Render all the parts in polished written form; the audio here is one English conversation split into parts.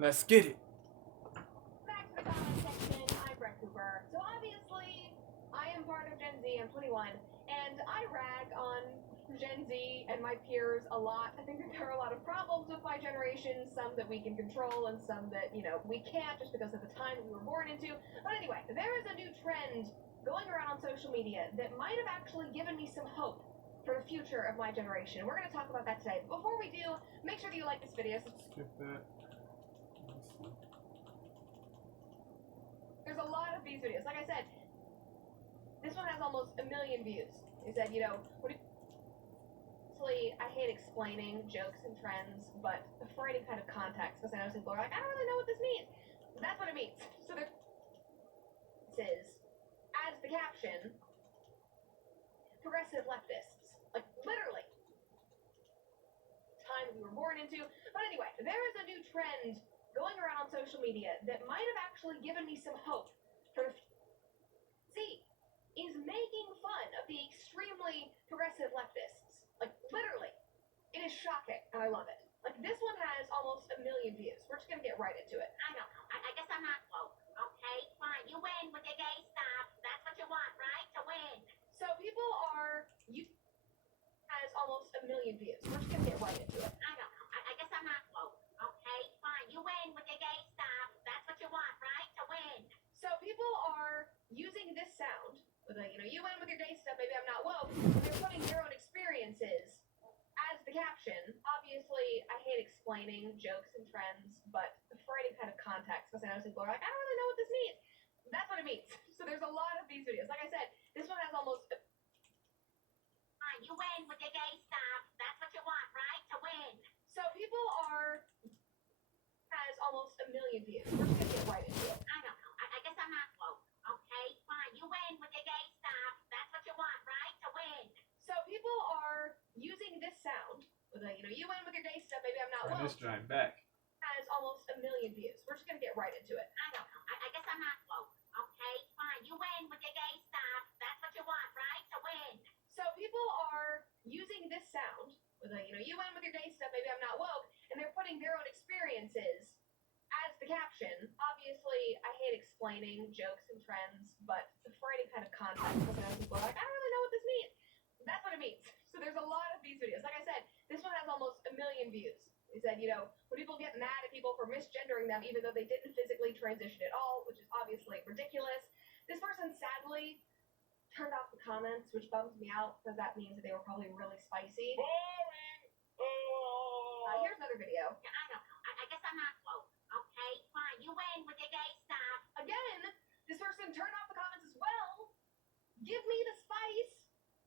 Let's get it. Back to the comment section. I'm Brett Cooper. So obviously, I am part of Gen Z. I'm 21, and I rag on Gen Z and my peers a lot. I think that there are a lot of problems with my generation, some that we can control and some that, we can't just because of the time that we were born into. But anyway, there is a new trend going around on social media that might have actually given me some hope for the future of my generation. We're going to talk about that today. But before we do, make sure that you like this video. Skip that. There's a lot of these videos. Like I said, this one has almost 1 million views. He said, honestly, I hate explaining jokes and trends, but for any kind of context, because I know some people are like, I don't really know what this means. That's what it means. So there is, as the caption, progressive leftists. Like, literally. Time we were born into. But anyway, there is a new trend going around on social media that might have actually given me some hope for the Z is making fun of the extremely progressive leftists. Like, literally. It is shocking, and I love it. Like, this one has almost 1 million views. We're just gonna get right into it. I don't know. I guess I'm not woke. Okay, fine. You win with your gay stuff. That's what you want, right? To win. So people are... has almost 1 million views. We're just gonna get right into it. I don't know. I guess I'm not woke. Okay, fine. You win with your gay stuff. That's what you want, right? To win. So people are using this sound with a, you win with your gay stuff, maybe I'm not woke. They're putting their own experiences as the caption. Obviously, I hate explaining jokes and trends, but for any kind of context, because I know some people are like, I don't really know what this means. That's what it means. So there's a lot of these videos. Like I said, this one has almost... Fine. You win with your gay stuff. That's what you want, right? To win. So people are... has almost 1 million views. We're just gonna get right into it. I don't know. I guess I'm not woke. Okay, fine. You win with your gay stuff. That's what you want, right? To win. So people are using this sound with a, you win with your gay stuff, maybe I'm not Turn woke. this joint back. Has almost 1 million views. We're just gonna get right into it. I don't know. I guess I'm not woke. Okay, fine. You win with your gay stuff. That's what you want, right? To win. So people are using this sound with a, you win with your gay stuff, maybe I'm not woke, and they're putting their own experiences as the caption. Obviously, I hate explaining jokes and trends, but for any kind of context, because I know people are like, I don't really know what this means. That's what it means. So there's a lot of these videos. Like I said, this one has almost 1 million views. He said, when people get mad at people for misgendering them, even though they didn't physically transition at all, which is obviously ridiculous. This person sadly turned off the comments, which bums me out, because that means that they were probably really spicy. Boring. Here's another video. Yeah, I don't know. I guess I'm not woke. Okay, fine. You win with your gay stuff. Again, this person turned off the comments as well. Give me the spice.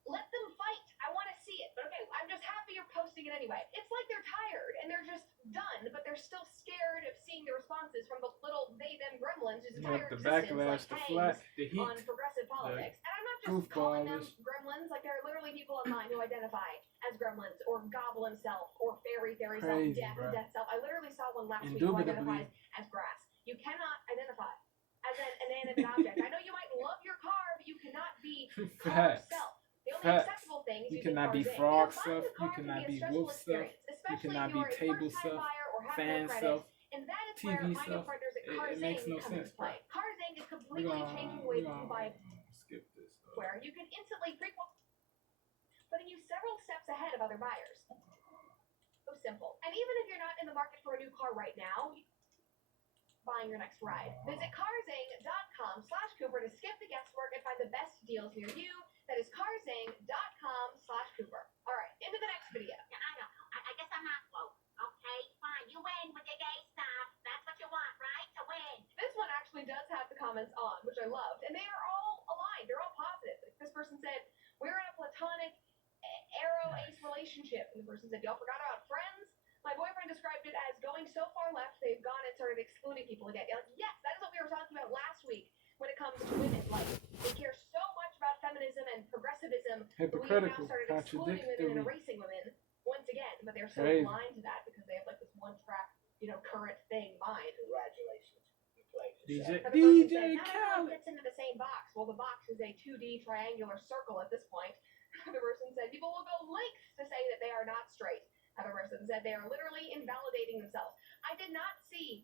Let them fight. I want to see it. But okay, I'm just happy you're posting it anyway. It's like they're tired and they're just done, but they're still scared of seeing the responses from the little they-them gremlins whose entire The existence backlash, the hangs flack, the heat. on progressive politics. And I'm not just calling them goofballs. gremlins. Like, there are literally people online who identify as gremlins or goblin self or fairy self, Crazy, death bro. self. I literally saw one last week who Indubitably. identifies as grass. You cannot identify as an inanimate object. I know you might love your car, but you cannot be car Facts. self. The only Facts. acceptable things You using cannot cars be in. frog Buying self, a car you can cannot a be stressful wolf self, experience, you especially cannot if be you're a table first-time self, buyer or have fan no credit. self, And that is TV where my new self. partners at It Carzing makes no come sense, into play. Carzing is completely changing the way that you buy skip this. where you can instantly putting you several steps ahead of other buyers. So simple. And even if you're not in the market for a new car right now, buying your next ride, visit carzing.com/Cooper to skip the guesswork and find the best deals near you. That is carzing.com/Cooper. All right, into the next video. Yeah, I don't know. I guess I'm not woke. Okay, fine. You win with your gay stuff. That's what you want, right? To win. This one actually does have the comments on, which I loved, and they are all aligned. They're all positive. This person said, we're in a platonic arrow ace relationship. And the person said, y'all forgot about friends? My boyfriend described it as going so far left, they've gone and started excluding people again. You're like, yes, that is what we were talking about last week when it comes to women. Like, they care so much about feminism and progressivism, but we have now Hypocritical, started excluding women and contradictory. erasing women once again. But they're so Crazy. blind to that because they have like this one track, current thing in mind. Congratulations. You played DJ yourself. But the person DJ said, not everyone Khaled. fits into the same box. Well, the box is a 2D triangular circle at this point. The person said, people will go lengths to say that they are not straight. Another person said they are literally invalidating themselves. I did not see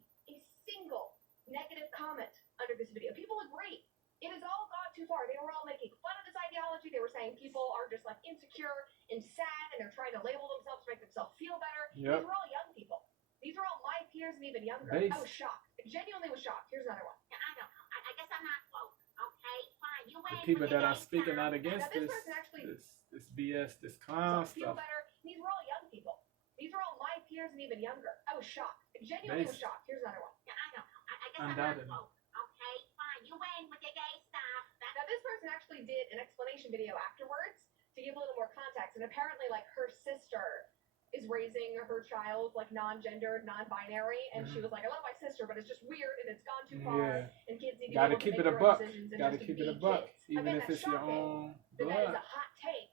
single negative comment under this video. People agree. It has all gone too far. They were all making fun of this ideology. They were saying people are just like insecure and sad and they're trying to label themselves to make themselves feel better. Yep. These were all young people. These are all my peers and even younger. Base. I was shocked. I genuinely was shocked. Here's another one. I don't know. I guess I'm not woke. Okay, fine. You win. The people with your that are gay speaking stuff. out against Now, this this, person actually this BS, this So clown I feel stuff. better. These were all young people. These were all my peers and even younger. I was shocked. I genuinely was Base. shocked. Here's another one. I don't know. I guess I'm Undoubtedly. not woke. Okay, fine. You win with your gay stuff. Now, this person actually did an explanation video afterwards to give a little more context. And apparently, like, her sister is raising her child, like, non-gendered, non-binary. And she was like, I love my sister, but it's just weird and it's gone too far. Yeah. And kids need to Gotta be able keep to it make a their own buck. decisions and Gotta just keep be it a buck. kids. Even Again, if that's it's your shocking. own But that is blood. a hot take.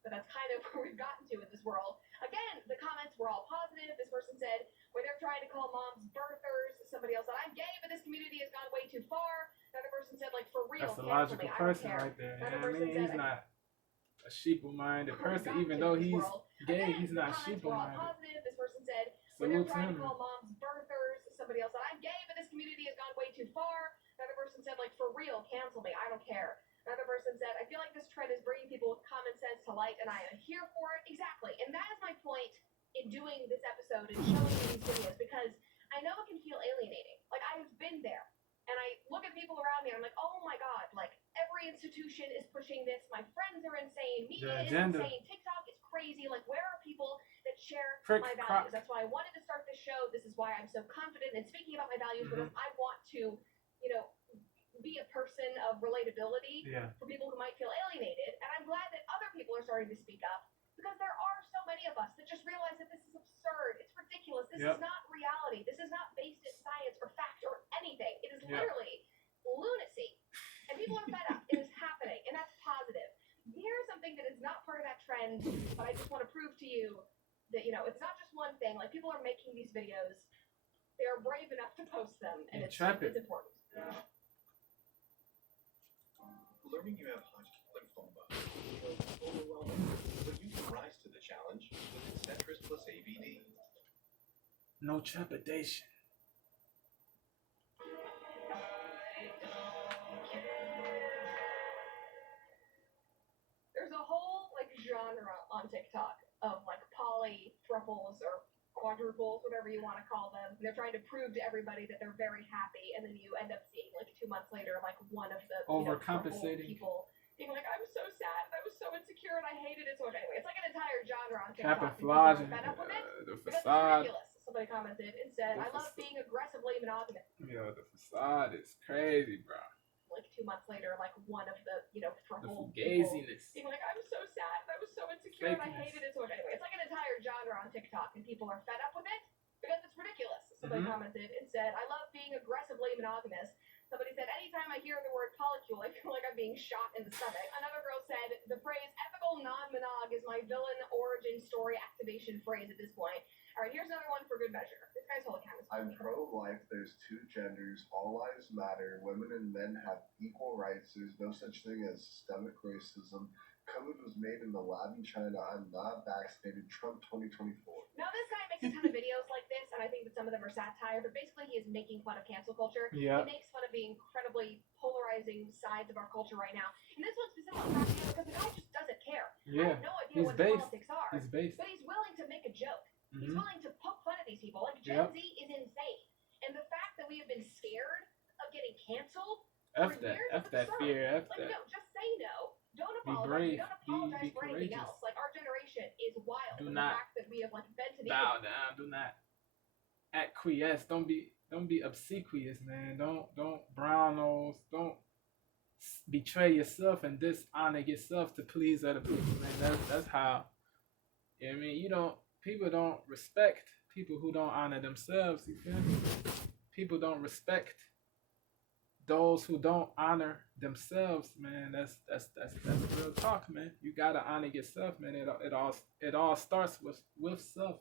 But that's kind of where we've gotten to in this world. Again, the comments were all positive. This person said, where they're trying to call moms birthers. Somebody else said, I'm gay, but this community has gone way too far. Another person said, like, for real, That's a cancel logical me. I don't person care. right there. You Another know what I person mean? said, He's not a sheeple-minded We've person, gotten even to though this he's world. gay. Again, He's the not comments were all sheeple-minded. positive. This person said, when Salute they're to trying him. to call moms birthers. Somebody else said, I'm gay, but this community has gone way too far. Another person said, like, for real, cancel me. I don't care. Another person said, I feel like this trend is bringing people with common sense to light, and I am here for it. Exactly. And that is my point in doing this episode and showing you these videos, because I know it can feel alienating. Like, I've been there. And I look at people around me and I'm like, oh my God, like, every institution is pushing this. My friends are insane. Media is agenda. insane. TikTok is crazy. Like, where are people that share Crick, my crock. values? That's why I wanted to start this show. This is why I'm so confident in speaking about my values, because I want to, you know, be a person of relatability Yeah. for people who might feel alienated. And I'm glad that other people are starting to speak up, because there are so many of us that just realize that this is absurd. It's ridiculous. This is not reality. This is not based in science or fact or anything. It is literally lunacy. And people are fed up. It is happening. And that's positive. Here's something that is not part of that trend, but I just want to prove to you that, you know, it's not just one thing. Like, people are making these videos. They are brave enough to post them. And it's important. Learning you have Hodgkin lymphoma feels overwhelming, but you can rise to the challenge with Centris plus ABD. No trepidation. There's a whole, like, genre on TikTok of, like, poly triples or quadruples, whatever you want to call them. They're trying to prove to everybody that they're very happy, and then you end up seeing, like, 2 months later, like, one of the Overcompensating. people being like, I was so sad, I was so insecure, and I hated it so much. Anyway, it's like an entire genre on TikTok. and people are Camouflaging fed up with it the because it's facade. ridiculous. Somebody commented and said, The I love being aggressively monogamous. Yo, the facade is crazy, bro. Like 2 months later, like one of the, The triple people fugaziness. being like, I was so sad, I was so insecure, and I Fakeness. hated it so much. Anyway, it's like an entire genre on TikTok, and people are fed up with it because it's ridiculous. Somebody commented and said, I love being aggressively monogamous. Somebody said, anytime I hear the word polycule, I feel like I'm being shot in the stomach. Another girl said, the phrase ethical non-monog is my villain origin story activation phrase at this point. All right, here's another one for good measure. This guy's whole account is I'm pro-life. There's two genders. All lives matter. Women and men have equal rights. There's no such thing as systemic racism. COVID was made in the lab in China. I'm not vaccinated. Trump 2024. Now, this guy makes a ton of videos like this, and I think that some of them are satire, but basically he is making fun of cancel culture. Yeah. He makes fun of the incredibly polarizing sides of our culture right now. And this one specifically cracks me up because the guy just doesn't care. I Yeah. have no idea He's what based. politics are, He's based. but he's willing to make a joke. He's Mhm. willing to poke fun at these people. Like, Gen Z is insane. And the fact that we have been scared of getting canceled F for that. years F is that absurd. fear. F Like, that. no, just say no. Don't Be apologize. brave. Don't apologize Be for anything courageous. else. Like, our generation is wild. Do and not the fact that we have, like, been to the Bow down. Do not acquiesce. Don't be obsequious, man. Don't brown nose. Don't betray yourself and dishonor yourself to please other people, man. That's how. You know what I mean? People don't respect people who don't honor themselves. You feel me? People don't respect those who don't honor themselves, man. That's real talk, man. You gotta honor yourself, man. It all starts with self.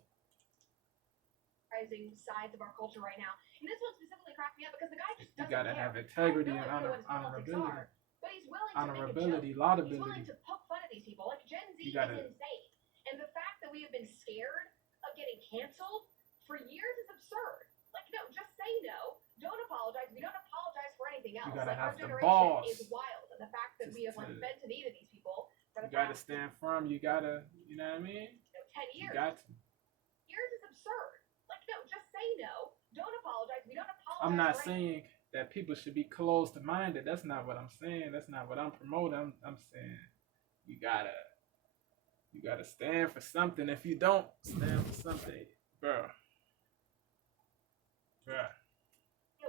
rising sides of our culture right now. And this one specifically cracked me up because the guy just You doesn't gotta care. have integrity I and have no idea what his politics honorability. are, but he's willing to make a Honorability, joke. He's willing laudability. to poke fun at these people. Like, Gen Z You gotta- is insane. And the fact that we have been scared of getting canceled for years is absurd. Like, no, just say no. else. You gotta Like, our have the generation balls is wild, and the fact that we have like to- bent a knee to these people for You the gotta past stand firm. You gotta, you know what I mean? 10 You years. got to. Years is absurd. Like, no, just say no. Don't apologize. We don't apologize. I'm not for saying that people should be closed minded. That's not what I'm saying. That's not what I'm promoting. I'm saying you gotta stand for something. If you don't stand for something, bro.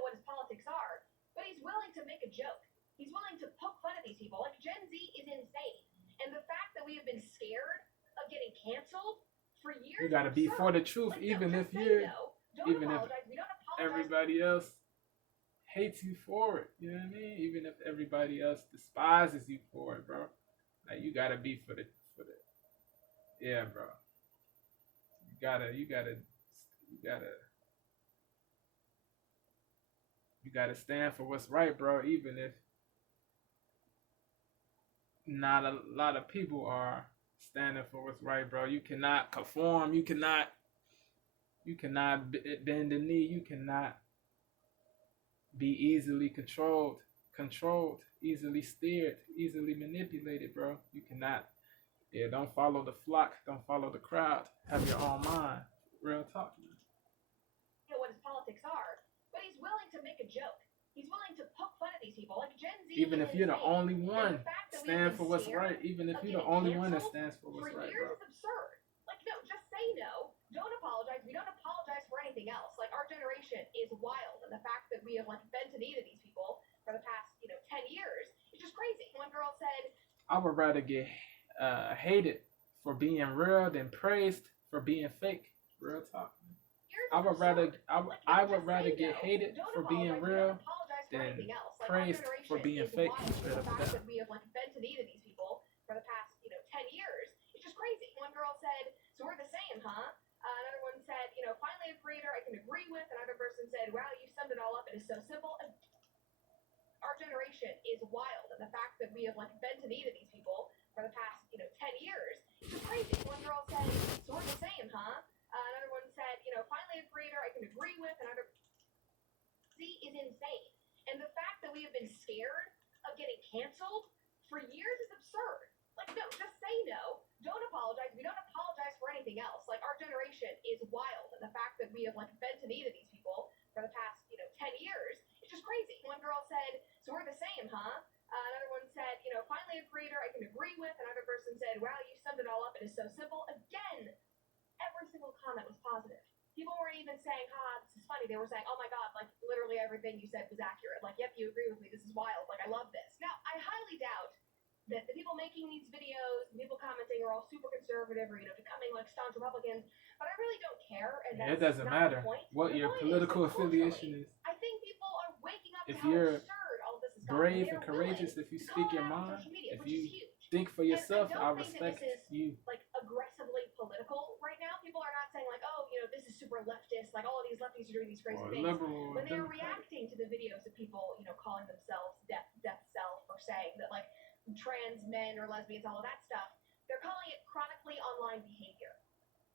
what his politics are, but he's willing to make a joke. He's willing to poke fun at these people. Like, Gen Z is insane. And the fact that we have been scared of getting canceled for years. You gotta be for the truth, like, even no, if just say you're, no. Don't even if apologize. We don't apologize. everybody else hates you for it. You know what I mean? Even if everybody else despises you for it, bro. Like, you gotta be for the. Yeah, bro. You gotta stand for what's right, bro. Even if not a lot of people are standing for what's right, bro. You cannot conform. You cannot bend the knee. You cannot be easily controlled, easily steered, easily manipulated, bro. You cannot. Yeah, don't follow the flock. Don't follow the crowd. Have your own mind. Real talk, man. What his politics are, but he's willing to make a joke. He's willing to poke fun at these people. Like, Gen Z. Even if you're the insane. only And one, the fact that we stand have for been what's scared right. Even if of you're the getting only one that canceled stands for for what's right, years bro. is absurd. Like, no, just say no. Don't apologize. We don't apologize for anything else. Like, our generation is wild, and the fact that we have like bent a knee to these people for the past 10 years is just crazy. One girl said, I would rather get hated for being real than praised for being fake. Real talk. "Yours I is would rather absurd." Like, no, I would just rather say get no. hated Don't for being apologize. We real don't apologize for than anything else. Like, our praised for generation being is fake. wild, Straight and up the and fact down. that we have like bent a knee to these people for the past 10 years is just crazy. One girl said, "So we're the same, huh?" Another one said, "Finally a creator I can agree with." Another person said, "Wow, you summed it all up. It is so simple." Our generation is wild, and the fact that we have like bent a knee to these people for the past 10 years is just crazy. One girl said, "So we're the same, huh?" Another one said, "Finally a creator I can agree with." Another Z is insane, and the fact that we have been scared of getting canceled for years is absurd. Like, no, just say no. Don't apologize. We don't apologize for anything else. Like, our generation is wild, and the fact that we have like bent a knee to these people for the past 10 years is just crazy. One girl said, "So we're the same, huh?" Another one said, "Finally a creator I can agree with." Another person said, "Wow, you summed it all up. It is so simple." Again, every single comment was positive. People weren't even saying, this is funny. They were saying, "Oh my God, like literally everything you said was accurate. Like, yep, you agree with me. This is wild. Like, I love this." Now, I highly doubt that the people making these videos, the people commenting are all super conservative or, becoming like staunch Republicans, but I really don't care. And Yeah, that's it doesn't not matter the point. what The your point is political that affiliation culturally, is. I think people are waking up If to how you're absurd all this is. Brave and courageous, if you speak your mind, if you think for yourself, I respect you. Like, aggressively political right now. People are not saying like, "Oh, this is super leftist. Like, all of these lefties are doing these crazy Or things." liberal. When they're Democratic. reacting to the videos of people, calling themselves death self, or saying that like trans men or lesbians, all of that stuff, they're calling it chronically online behavior.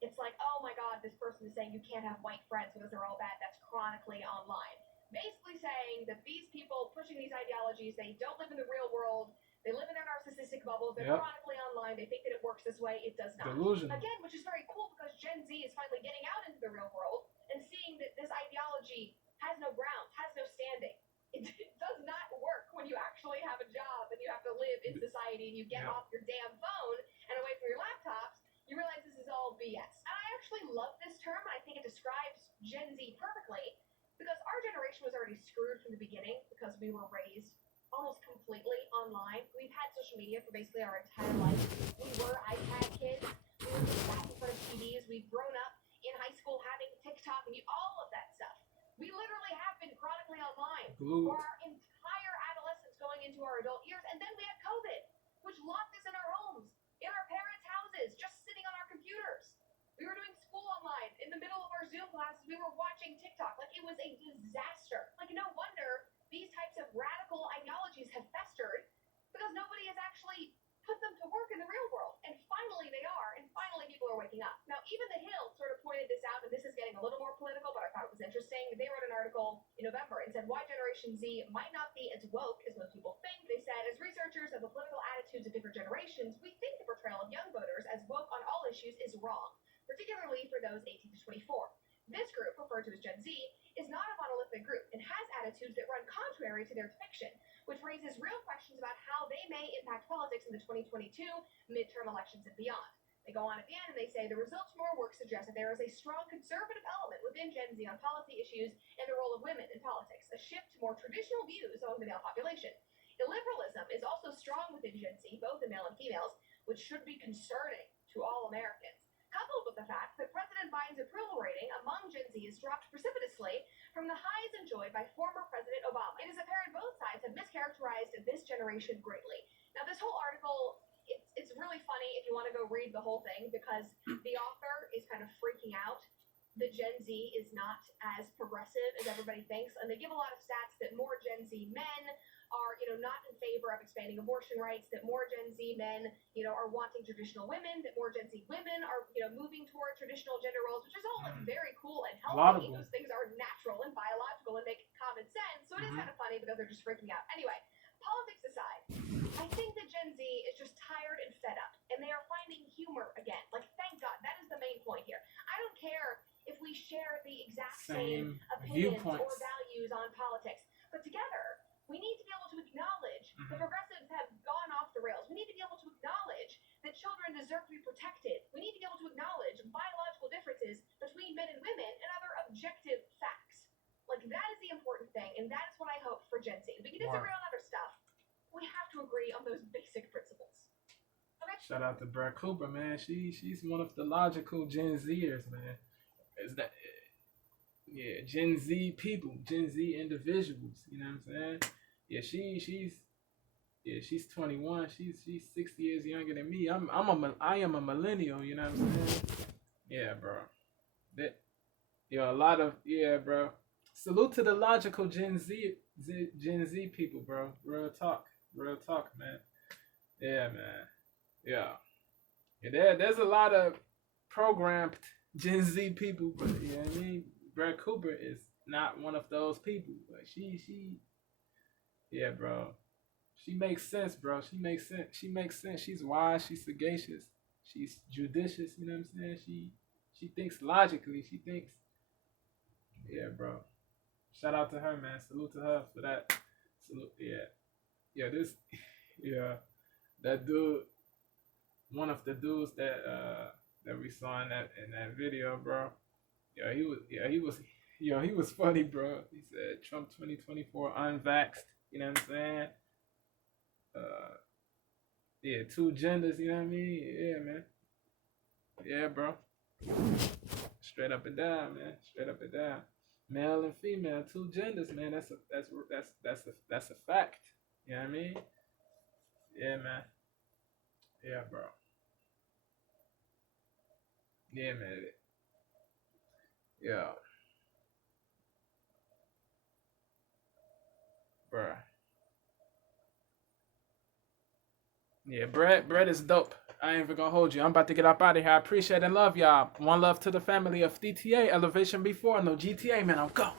It's like, "Oh my God, this person is saying you can't have white friends because they're all bad." That's chronically online. Basically saying that these people pushing these ideologies, they don't live in the real world. They live in their narcissistic bubbles. They're Yep. chronically online. They think that it works this way. It does not. Delusional. Again, which is very cool because Gen Z is finally getting out into the real world and seeing that this ideology has no ground, has no standing. It does not work when you actually have a job and you have to live in society and you get Yeah. off your damn phone and away from your laptops. You realize this is all BS. And I actually love this term. I think it describes Gen Z perfectly because our generation was already screwed from the beginning because we were raised almost completely online. We've had social media for basically our entire life. We were iPad kids. We were just sat in front of TVs. We've grown up in high school having TikTok and all of that stuff. We literally have been chronically online Glued. for our entire adolescence going into our adult years. And then we had COVID, which locked us in our homes, in our parents' houses, just sitting on our computers. We were doing school online. In the middle of our Zoom classes, we were watching TikTok. Like, it was a disaster. Like, no wonder these types of radical ideologies have festered because nobody has actually put them to work in the real world. And finally they are. And finally people are waking up. Now, even The Hill sort of pointed this out, and this is getting a little more political, but I thought it was interesting. They wrote an article article in November and said why Generation Z might not be as woke as most people think. They said, as researchers of the political attitudes of different generations, we think the portrayal of young voters as woke on all issues is wrong, particularly for those 18 to 24. This group, referred to as Gen Z, is not a monolithic group and has attitudes that run contrary to their depiction, which raises real questions about how they may impact politics in the 2022 midterm elections and beyond. They go on at the end and they say the results from our work suggest that there is a strong conservative element within Gen Z on policy issues and the role of women in politics, a shift to more traditional views among the male population. Illiberalism is also strong within Gen Z, both in male and females, which should be concerning to all Americans. Coupled with the fact that President Biden's approval rating among Gen Z has dropped precipitously from the highs enjoyed by former President Obama. It is apparent both sides have mischaracterized this generation greatly. Now, this whole article, it's really funny if you want to go read the whole thing, because the author is kind of freaking out that Gen Z is not as progressive as everybody thinks, and they give a lot of stats that more Gen Z men are, not in favor of expanding abortion rights, that more Gen Z men, are wanting traditional women, that more Gen Z women are, moving toward traditional gender roles, which is all like very cool and healthy. Laudable. Those things are natural and biological and make common sense. So it is kind of funny because they're just freaking out. Anyway, politics aside, I think that Gen Z is just tired and fed up, and they are finding humor again. Like, thank God, that is the main point here. I don't care if we share the exact same opinions or viewpoints. values on politics, but together we need to be able to acknowledge that progressives have gone off the rails. We need to be able to acknowledge that children deserve to be protected. We need to be able to acknowledge biological differences between men and women and other objective facts. Like, that is the important thing, and that is what I hope for Gen Z. We can disagree on other stuff. We have to agree on those basic principles. Okay? Shout out to Brad Cooper, man. She's one of the logical Gen Zers, man. Is that Gen Z people, Gen Z individuals, you know what I'm saying? Yeah, she's 21. She's 6 years younger than me. I am a millennial, you know what I'm saying? Yeah, bro. A lot of bro. Salute to the logical Gen Z people, bro. Real talk, man. Yeah, man. Yeah. There's a lot of programmed Gen Z people, but you know what I mean. Brad Cooper is not one of those people. Like yeah, bro. She makes sense, bro. She makes sense. She's wise. She's sagacious. She's judicious. You know what I'm saying? She thinks logically. She thinks. Yeah, bro. Shout out to her, man. Salute to her for that. Salute. Yeah. That dude. One of the dudes that we saw in that video, bro. He was funny, bro. He said Trump 2024 unvaxxed. You know what I'm saying? 2 genders. You know what I mean? Yeah, man. Yeah, bro. Straight up and down, man. Straight up and down. Male and female, 2 genders, man. That's a fact. You know what I mean? Yeah, man. Yeah, bro. Yeah, man. Yeah. Bruh. Yeah, bread is dope. I ain't even gonna hold you. I'm about to get up out of here. I appreciate and love y'all. One love to the family of DTA, Elevation Before, no GTA, man. I'm go.